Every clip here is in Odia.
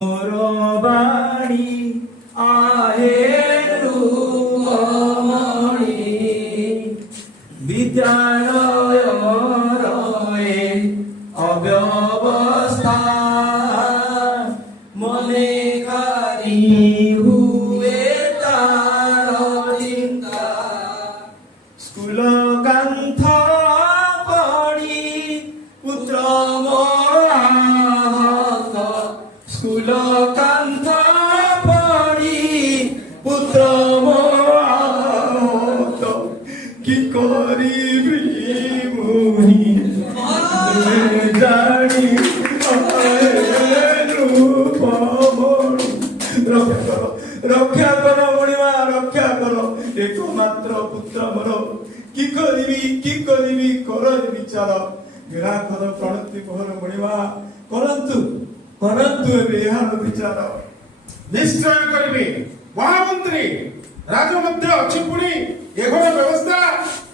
ବାଣୀ आहे ରୂପମଣି ବିଦ୍ୟାଳୟରେ ଅବ୍ୟବସ୍ଥା ମନେ କାରି ହୁଏ ତାର ଚିନ୍ତା ସ୍କୁଲ କାନ୍ଥ ପଡ଼ି ପୁତ୍ର ମୋହାତ ସ୍କୁଲ କାନ୍ଥ ପଡ଼ି ପୁତ୍ର ମୋହାତ କି କରିବି ମୁହିଁ ଜାଣି ରକ୍ଷା କର ମଣିମା ରକ୍ଷା କର ଏକମାତ୍ର ପୁତ୍ର ମୋର କି କରିବି କର ବିଚାର ଘୃଣା କର ପ୍ରଣତି ପହର ମଣିମା କରନ୍ତୁ ଏବେ ଏହାର ବିଚାର ନିଶ୍ଚୟ କରିବି ମହାମନ୍ତ୍ରୀ ରାଜ ମଧ୍ୟ ଅଛି ପୁଣି ଏଭଳି ବ୍ୟବସ୍ଥା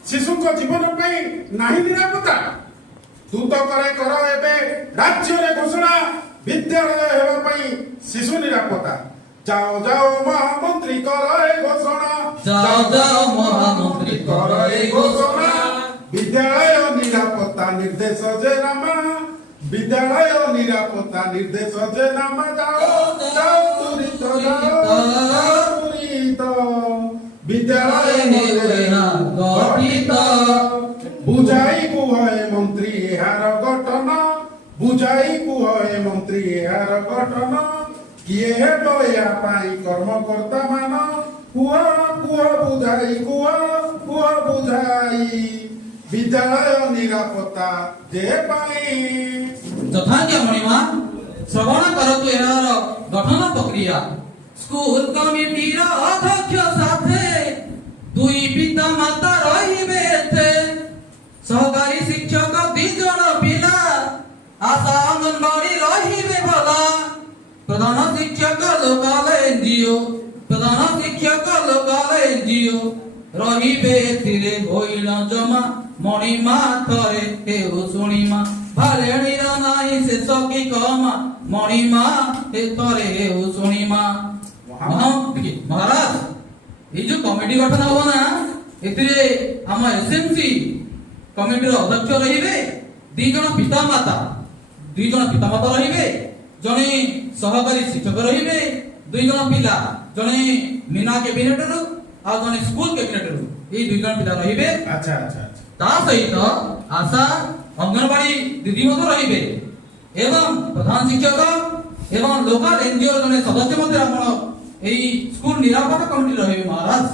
ଶିଶୁଙ୍କ ଜୀବନ ପାଇଁ ନାହିଁ ନିରାପତ୍ତା ତୁ ତ କର ଏବେ ରାଜ୍ୟରେ ଘୋଷଣା ବିଦ୍ୟାଳୟ ହେବା ପାଇଁ ଶିଶୁ ନିରାପତ୍ତା ଯାଅ ମହାମନ୍ତ୍ରୀ କର ଏ ଘୋଷଣା ଯାଅ ମହାମନ୍ତ୍ରୀ କର ଏ ଘୋଷଣା ବିଦ୍ୟାଳୟ ନିରାପତ୍ତା ନିର୍ଦ୍ଦେଶ ଯେ ନାମା ବିଦ୍ୟାଳୟ ନିରାପତ୍ତା ନିର୍ଦ୍ଦେଶ ଯେ ନାମା ଯାଅ ତୁରିତ ବିଦ୍ୟାଳୟ ଗଠିତ ବୁଝାଇ କୁହ ଏ ମନ୍ତ୍ରୀ ଏହାର ଗଠନ ବୁଝାଇ କୁହ ଏ ମନ୍ତ୍ରୀ ଏହାର ଗଠନ କିଏ ହେବ ଏହା ପାଇଁ କର୍ମକର୍ତ୍ତା ମାନ କୁହ ବୁଝାଇ ବିଦ୍ୟାଳୟ ନିରାପତ୍ତା ଯେ ପାଇଁ ଯଥାଜ୍ଞ ମଣିମା ଶ୍ରବଣ କରନ୍ତୁ ଏହାର ଗଠନ ପ୍ରକ୍ରିୟା ସ୍କୁଲ କମିଟିର ଅଧ୍ୟକ୍ଷ ସାଥେ ଦୁଇ ପିତା ମାତା ରହିବେ ଏତେ ସହକାରୀ ଶିକ୍ଷକ 2 ଜଣ ପିଲା ଆଶା ଅଙ୍ଗନବାଡି ରହିବେ ଭଲ ପ୍ରଧାନ ଶିକ୍ଷକ ଲୋକାଲ ଏନଜିଓ ରହିବେ ଏଥିରେ ହୋଇଲ ଜମା ମଣିମା ଥରେ ହେଉ ଶୁଣିମା ଭାରେଣୀର ନାହିଁ ଶେଷ କି କମା ମଣିମା ଥରେ ହେଉ ଶୁଣିମା ମହାରାଜ এই যে কমিটি গঠন হব না এতে আম এসএমসি কমিটির অধ্যক্ষ রহিবে 2 জন পিতামাতা রহিবে জনে সহকারী শিক্ষক রহিবে 2 জন পিলা জনে মিনা ক্যাবিনেটর আর জনে স্কুল ক্যাবিনেটর এই 2 জন পিলা রহিবে আচ্ছা তা সহিত আশা অঙ্গনবাড়ি দিদি মতো রহিবে এবং প্রধান শিক্ষক এবং লোকাল এনজিও জনে সদস্য মধ্যে আমরা এই স্কুল নিরাপত্তা কমিটি রহিবে মহারাজ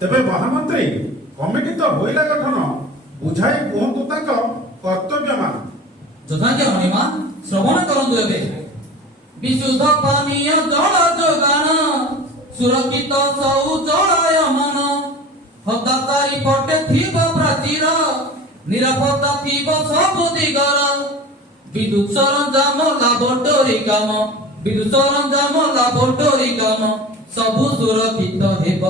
তেবে মহামন্ত্রী কমিটি তো হইলা গঠন বুঝাই কুহন্তু তাଙ୍କ কর্তব্য মান যথাজ্ঞ মহিমা শ্রবণ করন্তু এবে বিশুদ্ধ পানীয় জল যোগান সুরক্ষিত শৌচালয়ମାନ হতা চারিপଟେ ଥିବ ପ୍ରାଚୀର ନିରାପତ୍ତା ଥିବ ସବୁ ଦିଗର ବିଦ୍ୟୁତ ସରଞ୍ଜାମ ଲାବୋରେଟୋରୀ କାମ ସବୁ ସୁରକ୍ଷିତ ହେବ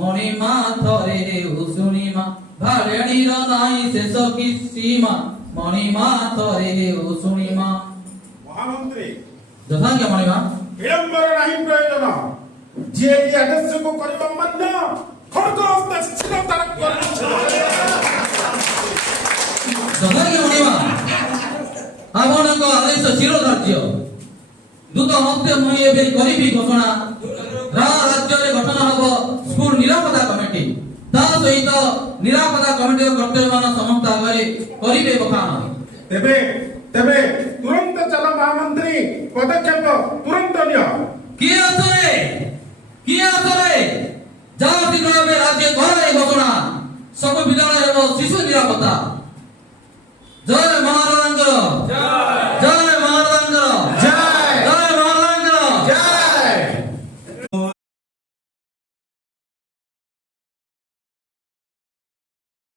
ମଣିମା ଥରେ ହେଉ ଶୁଣିମା ଭାରେଣୀର ନାହିଁ ଶେଷ କି ସୀମା ମଣିମା ଥରେ ହେଉ ଶୁଣିମା মহামন্ত্রী ଯଥାଜ୍ଞ ମଣିମା বিলম্বর ନାହିଁ প্রয়োজন যে এই আদেশକୁ କରିବା ମାନ୍ୟ ଖଡଗ ହସ୍ତେ ଶିରଦାର କରୁଛି ଯଥାଜ୍ଞ ମଣିମା ଆପଣଙ୍କ ଆଦେଶ ଶିରୋଧାର୍ଯ୍ୟ ଦୂତ ହସ୍ତେ ମୁଁ ଏବେ କରିବି ଘୋଷଣା ରାଜ୍ୟରେ ଗଠନ ହେବ ସ୍କୁଲ ନିରାପତ୍ତା କମିଟି ତା ସହିତ ନିରାପତ୍ତା କମିଟିର କର୍ତ୍ତବ୍ୟମାନ ସମସ୍ତ ଆଗରେ କରିବେ ବଖାଣ ତେବେ ତୁରନ୍ତ ଚାଲ ମହାମନ୍ତ୍ରୀ ପଦକ୍ଷେପ ତୁରନ୍ତ ନିଅ କିଏ ଅଛରେ ଯାହା ଶୀଘ୍ର ଏବେ ରାଜ୍ୟ ଘରେ ଘୋଷଣା ସବୁ ବିଦ୍ୟାଳୟ ହେବ ଶିଶୁ ନିରାପତ୍ତା